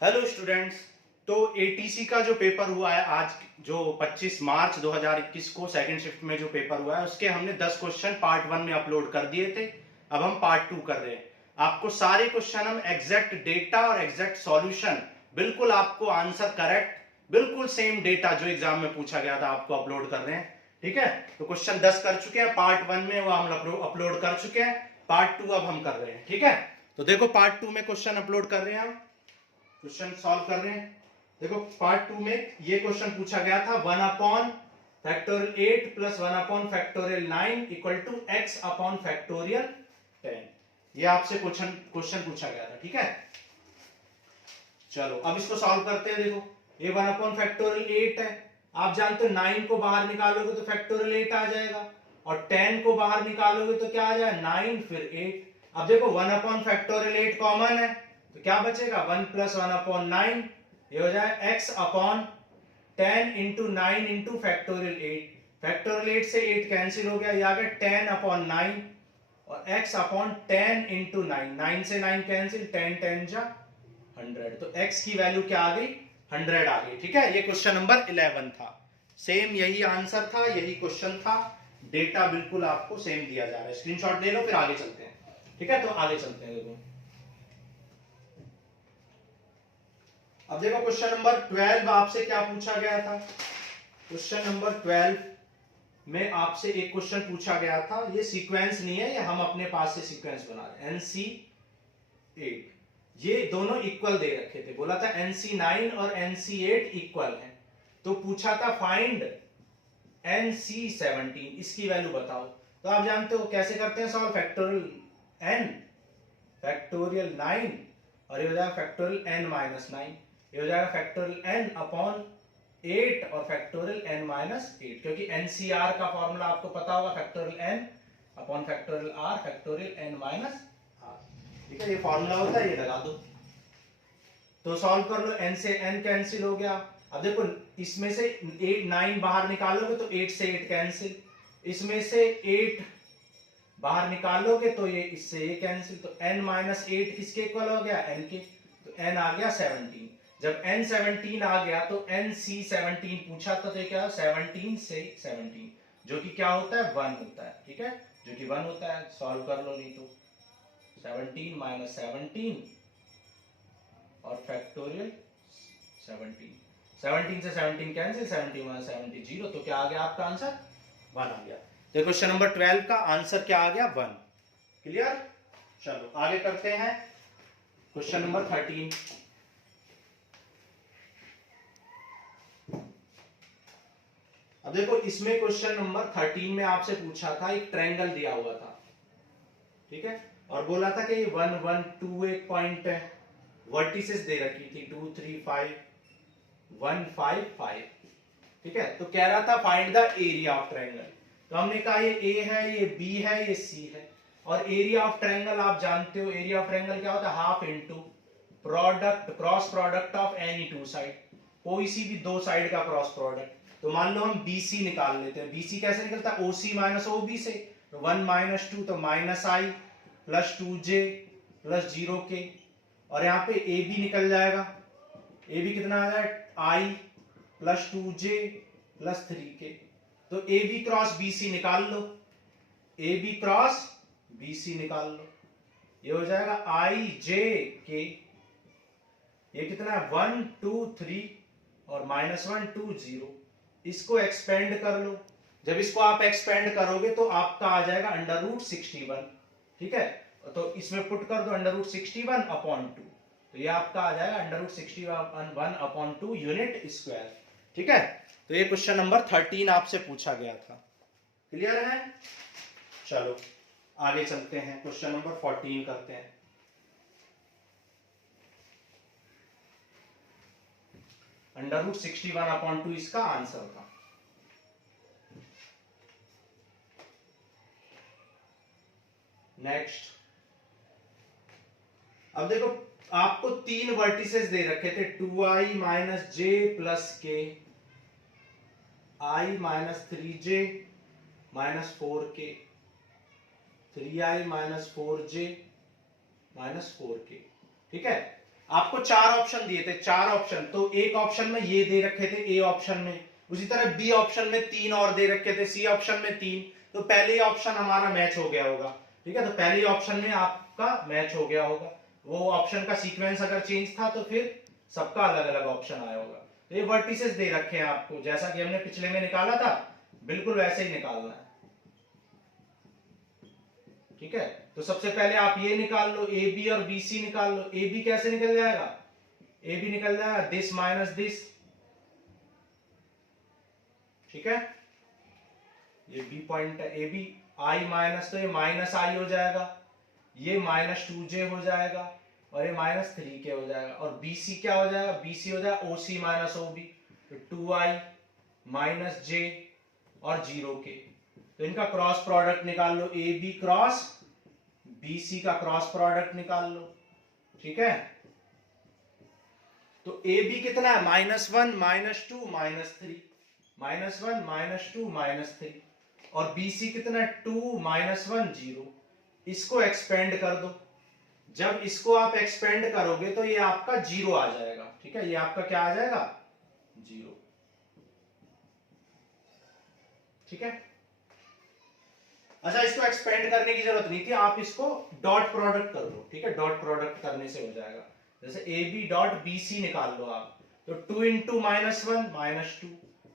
Hello students. तो ATC का जो पेपर हुआ है आज, जो 25 मार्च 2021 को सेकंड शिफ्ट में जो पेपर हुआ है, उसके हमने 10 क्वेश्चन पार्ट 1 में अपलोड कर दिए थे। अब हम पार्ट 2 कर रहे हैं। आपको सारे क्वेश्चन हम एग्जैक्ट डेटा और एग्जैक्ट सॉल्यूशन, बिल्कुल आपको आंसर करेक्ट, बिल्कुल सेम डेटा जो एग्जाम में पूछा गया था आपको अपलोड कर रहे हैं। ठीक है, तो क्वेश्चन 10 कर चुके हैं, पार्ट 1 में वो हम अपलोड कर चुके हैं, पार्ट 2 अब हम कर रहे हैं। ठीक है, तो देखो पार्ट 2 में क्वेश्चन अपलोड कर रहे हैं, हम क्वेश्चन सॉल्व कर रहे हैं। देखो पार्ट 2 में ये क्वेश्चन पूछा गया था 1 upon factorial 8 plus 1 upon factorial 9 equal to x upon factorial 10। ये आपसे क्वेश्चन पूछा गया था। ठीक है, चलो अब इसको सॉल्व करते हैं। देखो ये 1 अपॉन फैक्टोरियल 8 है, आप जानते हो 9 को बाहर निकालोगे तो फैक्टोरियल 8 आ जाएगा, और 10 को बाहर निकालोगे तो क्या आ जाएगा 9 फिर 8। अब देखो 1 अपॉन फैक्टोरियल 8 कॉमन है, तो क्या बचेगा 1 प्लस 1 अपॉन 9, ये हो जाएगा x upon 10 into 9 into factorial 8। Factorial 8 से 8 कैंसिल हो गया, ये आ गया 10 अपॉन 9 और x अपॉन 10 इंटू 9, 9 से 9 कैंसिल, 10 10 जा 100, तो x की वैल्यू क्या आ गई 100 आ गई। ठीक है, ये क्वेश्चन नंबर 11 था। सेम यही आंसर था, यही क्वेश्चन था, डेटा बिल्कुल आपको सेम दिया जा रहा है। स्क्रीनशॉट ले लो, फिर आगे चलते हैं। ठीक है, तो आगे चलते हैं। देखो अब देखो क्वेश्चन नंबर 12 आपसे क्या पूछा गया था। क्वेश्चन नंबर 12 में आपसे एक क्वेश्चन पूछा गया था, ये सीक्वेंस नहीं है, ये हम अपने पास से सीक्वेंस बना रहे हैं। NC8 ये दोनों इक्वल दे रखे थे, बोला था NC9 और NC8 इक्वल हैं, तो पूछा था फाइंड NC17, इसकी वैल्यू बताओ। तो आप जानते हो कैसे करते हैं सॉल्व, फैक्टोरियल n फैक्टोरियल 9 और ये हो जाएगा फैक्टोरियल n माइनस 9, ये हो जाएगा फैक्टोरियल n अपॉन 8 और फैक्टोरियल n माइनस 8, क्योंकि NCR का फॉर्मूला आपको पता होगा, factorial n upon factorial r factorial n minus r। ठीक है, ये फॉर्मूला होता है, ये लगा दो तो सॉल्व कर लो। n से n कैंसिल हो गया। अब देखो इसमें से 8 9 बाहर निकालोगे तो 8 से 8 कैंसिल, इसमें से 8 बाहर निकालोगे तो ये इससे ये कैंसिल, तो n माइनस 8 किसके इक्वल हो गया n के, तो n आ गया 17। जब n 17 आ गया तो NC17 पूछा था, तो ये क्या 17 से 17 जो कि क्या होता है 1 होता है। ठीक है, जो कि 1 होता है, सॉल्व कर लो। नहीं तो 17 माइनस 17 और फैक्टोरियल 17, 17 से 17 कैंसिल, 17 माइनस 70 0, तो क्या आ गया आपका आंसर 1 आ गया। तो क्वेश्चन नंबर 12 का आंसर क्या आ गया 1। क्लियर, चलो आगे करते हैं क्वेश्चन नंबर 13। अब देखो इसमें क्वेश्चन नंबर 13 में आपसे पूछा था, एक ट्रायंगल दिया हुआ था। ठीक है, और बोला था कि 1 1 2 एक पॉइंट है, वर्टिसेस दे रखी थी 2 3 5 1 5 5। ठीक है, तो कह रहा था find the area of triangle. तो हमने कहा ये ए है, ये बी है, ये सी है, और एरिया ऑफ ट्रायंगल आप जानते हो, एरिया ऑफ ट्रायंगल क्या होता है half into product cross product of any two side, कोई सी भी दो साइड का क्रॉस प्रोडक्ट। तो मान लो हम BC निकाल लेते हैं, BC कैसे निकलता है OC माइनस OB से, तो 1 माइनस 2 तो minus I plus 2J plus 0K, और यहाँ पे AB निकल जाएगा, AB कितना आ जाएगा I plus 2J plus 3K। तो AB क्रॉस BC निकाल लो, AB क्रॉस BC निकाल लो, ये हो जाएगा IJK। ये कितना है 1 2 3 और माइनस 1 2 0। इसको एक्सपेंड कर लो, जब इसको आप एक्सपेंड करोगे तो आपका आ जाएगा अंडर रूट 61। ठीक है, तो इसमें पुट कर दो अंडर रूट 61 अपॉन 2, तो ये आपका आ जाएगा under root 61 upon 2 unit square. ठीक है, तो ये क्वेश्चन नंबर 13 आपसे पूछा गया था। क्लियर है, चलो आगे चलते हैं, क्वेश्चन नंबर 14 करते हैं। अंडर रूट 61 अपॉन 2 इसका आंसर था। नेक्स्ट, अब देखो आपको 3 वर्टिसेस दे रखे थे, 2i माइनस j प्लस के, i minus 3j minus 4k, 3i minus 4j minus 4k। ठीक है, आपको 4 ऑप्शन दिए थे, 4 ऑप्शन, तो एक ऑप्शन में ये दे रखे थे ए ऑप्शन में, उसी तरह बी ऑप्शन में 3 और दे रखे थे, सी ऑप्शन में 3, तो पहले ही ऑप्शन हमारा मैच हो गया होगा, ठीक है। तो पहले ही ऑप्शन में आपका मैच हो गया होगा, वो ऑप्शन का सीक्वेंस अगर चेंज था तो फिर सबका अलग अलग ऑप्शन आया होगा। तो ये वर्टिसेस दे रखे हैं आपको, जैसा कि हमने पिछले में निकाला था बिल्कुल वैसे ही निकालना है, ठीक है। तो सबसे पहले आप ये निकाल लो, ए बी और बी सी निकाल लो। ए बी कैसे निकल जाएगा, ए बी निकल जाएगा दिस माइनस दिस, ठीक है। ये बी पॉइंट है, ए बी आई माइनस, तो ये माइनस आई हो जाएगा, ये माइनस 2j हो जाएगा और ये माइनस 3k हो जाएगा। और बी सी क्या हो जाएगा, बी सी हो जाएगा ओ सी माइनस ओ बी, तो 2i माइनस j और 0k। तो इनका क्रॉस प्रोडक्ट निकाल लो, a b cross b c का क्रॉस प्रोडक्ट निकाल लो, ठीक है। तो ए बी कितना है, -1 -2 -3, -1 -2 -3, और बी सी कितना है 2 -1 0। इसको एक्सपेंड कर दो, जब इसको आप एक्सपेंड करोगे तो ये आपका 0 आ जाएगा, ठीक है। ये आपका क्या आ जाएगा, 0, ठीक है। अच्छा, इसको एक्सपेंड करने की जरूरत नहीं थी, आप इसको डॉट प्रोडक्ट कर लो, ठीक है। डॉट प्रोडक्ट करने से हो जाएगा, जैसे A B dot B C निकाल लो आप, तो 2 इंटू -1 -2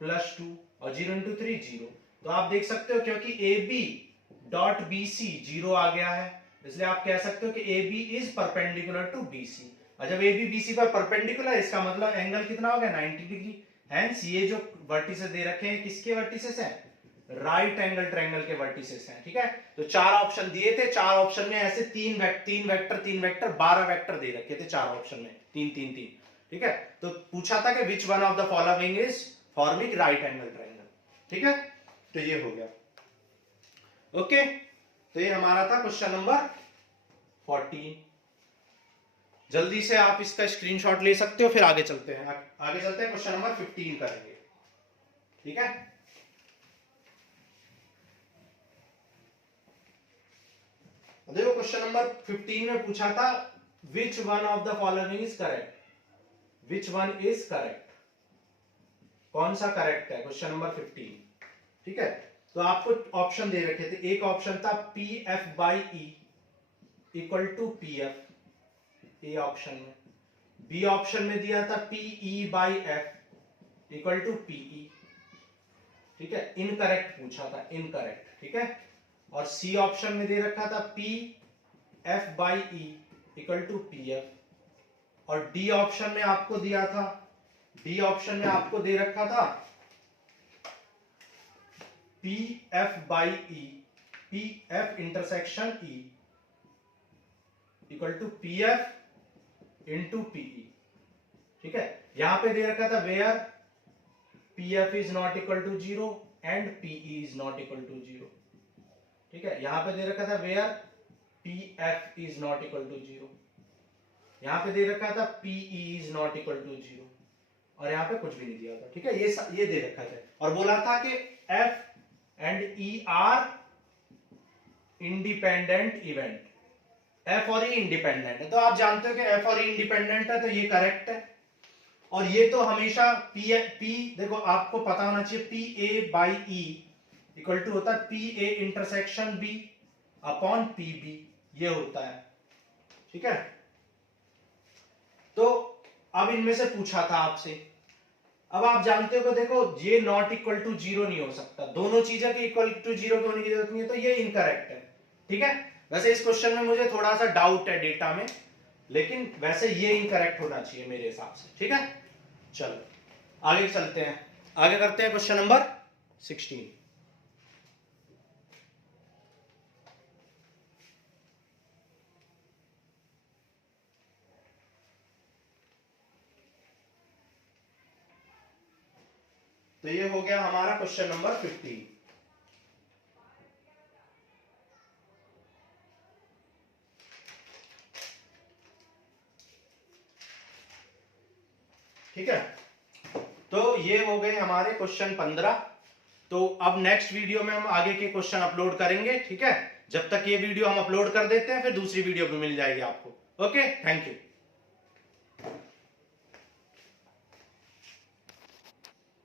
+2 और 0 इंटू 3 0। तो आप देख सकते हो क्योंकि A B dot B C 0 आ गया है, इसलिए आप कह सकते हो कि A B is perpendicular to B C. और जब ए बी बी सी पर परपेंडिकुलर, इसका मतलब एंगल कितना हो गया, 90 डिग्री। हेंस ये जो वर्टिसेस दे रखे हैं किसके वर्टिसेस हैं, राइट एंगल ट्रायंगल के वर्टिसेस हैं, ठीक है। तो 4 ऑप्शन दिए थे, 4 ऑप्शन में ऐसे 3 वेक्टर 12 वेक्टर दे रखे थे 4 ऑप्शन में, 3 3 3, ठीक है। तो पूछा था कि which one of the following is forming right angle triangle, ठीक है। तो ये हो गया, ओके। तो ये हमारा था क्वेश्चन नंबर 14। जल्दी से आप इसका स्क्रीनशॉट ले सकते हो, फिर आगे चलते हैं, आगे चलते हैं क्वेश्चन नंबर 15 करेंगे, ठीक है। देखो क्वेश्चन नंबर 15 में पूछा था which one of the following is correct, which one is correct, कौन सा करेक्ट है, क्वेश्चन नंबर 15, ठीक है। तो आपको ऑप्शन दे रखे थे, एक ऑप्शन था P F by E equal to P F, A option में, बी ऑप्शन में दिया था P E by F equal to PE, ठीक है। इनकरेक्ट पूछा था, इनकरेक्ट, ठीक है। और सी ऑप्शन में दे रखा था P F by E equal to P F, और डी ऑप्शन में आपको दिया था, डी ऑप्शन में आपको दे रखा था P F by E, P F intersection E equal to P F into PE, ठीक है। यहां पे दे रखा था where P F is not equal to 0 and PE is not equal to 0, ठीक है। यहां पे दे रखा था where P F is not equal to 0, यहां पे दे रखा था PE is not equal to 0, और यहां पे कुछ भी नहीं दिया था, ठीक है। ये दे रखा था और बोला था कि F and E R independent event, F और ई इंडिपेंडेंट है, तो आप जानते हो कि एफ और ई इंडिपेंडेंट है, तो ये करेक्ट है। और ये तो हमेशा पी देखो आपको पता होना चाहिए, P A by E equal to होता है P A intersection B upon P B, ये होता है, ठीक है। तो अब इनमें से पूछा था आपसे, अब आप जानते हो कि देखो ये नॉट इक्वल टू 0 नहीं हो सकता, दोनों चीजें के इक्वल टू 0 होने की जरूरत नहीं है, तो ये इनकरेक्ट है, ठीक है। वैसे इस क्वेश्चन में मुझे थोड़ा सा डाउट है डेटा में, लेकिन वैसे ये इनकरेक्ट होना चाहिए मेरे हिसाब से, ठीक है। चलो आगे चलते हैं, आगे करते हैं क्वेश्चन नंबर 16। तो ये हो गया हमारा क्वेश्चन नंबर 15, ठीक है। तो ये हो गए हमारे क्वेश्चन 15। तो अब नेक्स्ट वीडियो में हम आगे के क्वेश्चन अपलोड करेंगे, ठीक है। जब तक ये वीडियो हम अपलोड कर देते हैं, फिर दूसरी वीडियो भी मिल जाएगी आपको। Okay, thank you.